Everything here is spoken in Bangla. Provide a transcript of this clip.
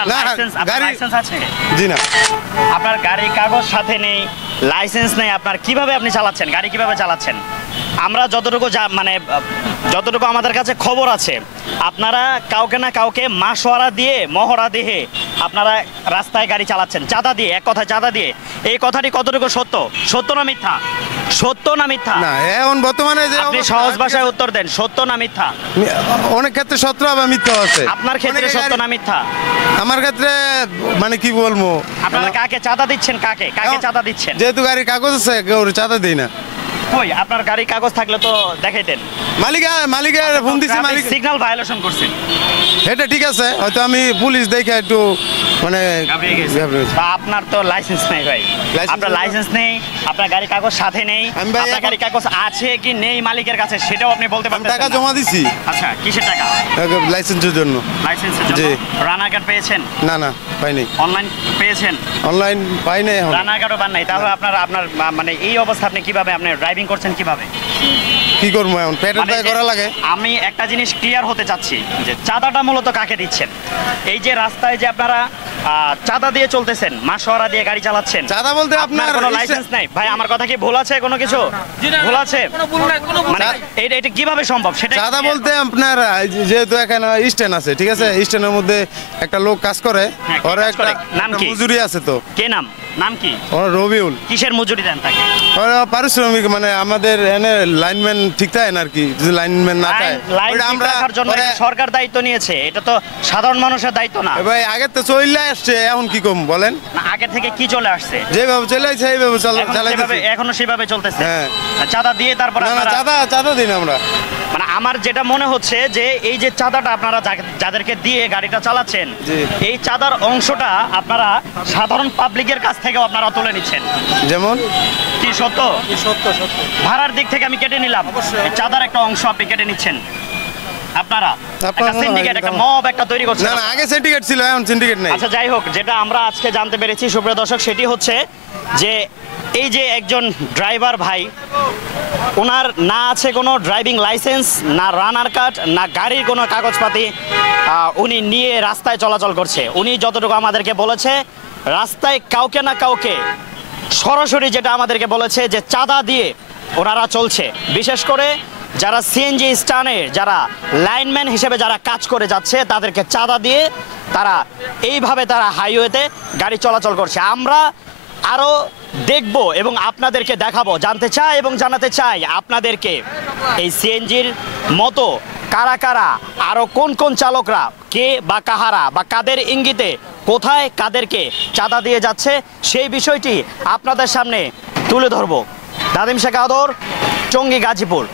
আপনার লাইসেন্স আছে? জি না। আপনার গাড়ি কাগজ সাথে নেই, লাইসেন্স নেই, আপনার কিভাবে আপনি চালাচ্ছেন গাড়ি, কিভাবে চালাচ্ছেন? আমরা যতটুকু আমাদের কাছে খবর আছে, আপনারা কাউকে না কাউকে মাসোয়ারা দিয়ে মহড়া দিয়ে আপনারা রাস্তায় গাড়ি চালাচ্ছেন, চাঁদা দিয়ে, এক কথায় চাঁদা দিয়ে। এই কথাটি কতটুকু সত্য? সত্য না মিথ্যা? সত্য না মিথ্যা? না, এখন বর্তমানে যে আপনি সহজ ভাষায় উত্তর দেন, সত্য না মিথ্যা? অনেক ক্ষেত্রে সত্য আবার মিথ্যা আছে। আপনার ক্ষেত্রে সত্য না মিথ্যা? আমার ক্ষেত্রে মানে কি বলবো, আপনারা কাকে চাঁদা দিচ্ছেন? কাকে চাঁদা দিচ্ছেন? যেহেতু গাড়ির কাগজ আছে কেউ চাঁদা দেই না। কই আপনার গাড়ির কাগজ থাকলে তো দেখাইতেন। মালিকের ফোন দিছি, মালিক সিগন্যাল ভায়োলেশন করছেন। এটা ঠিক আছে, হয়তো আমি পুলিশ দেখে একটু মানে আপনার তো লাইসেন্স নেই ভাই, আপনার লাইসেন্স নেই, আপনার গাড়ির কাগজ সাথে নেই, আপনার গাড়ির কাগজ আছে কি নেই মালিকের কাছে সেটাও আপনি বলতে পারবেন। টাকা জমা দিছি। আচ্ছা, কিসের টাকা? লাইসেন্সের জন্য। লাইসেন্সের জন্য? রানার কার্ড পেয়েছেন? না পাইনি। অনলাইন পেয়েছেন? অনলাইন পাই নাই, রানার কার্ডও পান নাই। তাহলে আপনার মানে এই অবস্থা আপনি কিভাবে আপনি ড্রাইভিং করছেন কিভাবে? কি করবো এখন, পেটের দায় করা লাগে। আমি একটা জিনিস ক্লিয়ার হতে চাচ্ছি যে চাঁদাটা মূলত কাকে দিচ্ছেন? এই যে রাস্তায় যে আপনারা চাঁদা দিয়ে চলতেছেন, মাসোয়ারা দিয়ে গাড়ি চালাচ্ছেন, চাঁদা বলতে আপনার কোনো লাইসেন্স নাই। ভাই আমার কথা কি ভুল আছে? কোনো কিছু ভুল আছে? মানে এটা কিভাবে সম্ভব? সেটা চাঁদা বলতে আপনার যেহেতু এখানে স্ট্যান্ড আছে, ঠিক আছে, স্ট্যান্ডের মধ্যে একটা লোক কাজ করে, ওর একটা নাম কি? মজুরি আছে। তো কে নাম কি? ওর রবিউল। কিসের মজুরি দেন তাকে? পারিশ্রমিক, মানে আমাদের এনে লাইনম্যান ঠিক থাকে না আর কি, যদি লাইনম্যান না থাকে আমরা সরকার দায়িত্ব নিয়েছে, এটা তো সাধারণ মানুষের দায়িত্ব না ভাই। আগে তো চলে আসছে, এখন কি কম বলেন? না, আগে থেকে কি চলে আসছে? যেভাবে চলে আসছে এইভাবে চালাইতেছে, এখনো সেভাবে চলতেছে। হ্যাঁ, চাঁদা দিয়ে তারপর চাঁদা দিন আমরা। মানে আমার যেটা মনে হচ্ছে যে এই যে চাঁদাটা আপনারা যাদেরকে দিয়ে গাড়িটা চালাচ্ছেন, এই চাঁদার অংশটা আপনারা সাধারণ পাবলিকের কাছ থেকেও আপনারা তুলে নিচ্ছেন। যেমন কি সত্য? ভাড়ার দিক থেকে আমি কেটে নিলাম, চাঁদার একটা অংশ আপনি কেটে নিচ্ছেন। আপনারা একটা সিন্ডিকেট, একটা মব একটা তৈরি করছেন। না, আগে সিন্ডিকেট ছিল, এখন সিন্ডিকেট নেই। আচ্ছা, যাই হোক, যেটা আমরা আজকে জানতে পেরেছি সুপ্রিয় দর্শক, সেটি হচ্ছে যে এই যে একজন ড্রাইভার ভাই, ওনার না আছে কোনো ড্রাইভিং লাইসেন্স, না রানার কার্ড, না গাড়ির কোনো কাগজপাতি, উনি নিয়ে রাস্তায় চলাচল করছে। উনি যতটুকু আমাদেরকে বলেছে, রাস্তায় কাউকে না কাউকে সরাসরি যেটা আমাদেরকে বলেছে যে চাঁদা দিয়ে ওনারা চলছে। বিশেষ করে যারা সিএনজি স্ট্যান্ডে যারা লাইনম্যান হিসেবে যারা কাজ করে যাচ্ছে, তাদেরকে চাঁদা দিয়ে তারা এইভাবে তারা হাইওয়েতে গাড়ি চলাচল করছে। আমরা আরও দেখব এবং আপনাদেরকে দেখাবো, জানতে চাই এবং জানাতে চাই আপনাদেরকে এই সিএনজির মতো কারা কারা, আরও কোন কোন চালকরা, কে বা কাহারা বা কাদের ইঙ্গিতে কোথায় কাদেরকে চাঁদা দিয়ে যাচ্ছে, সেই বিষয়টি আপনাদের সামনে তুলে ধরব। নাদিম শেখ আদর, টঙ্গী, গাজীপুর।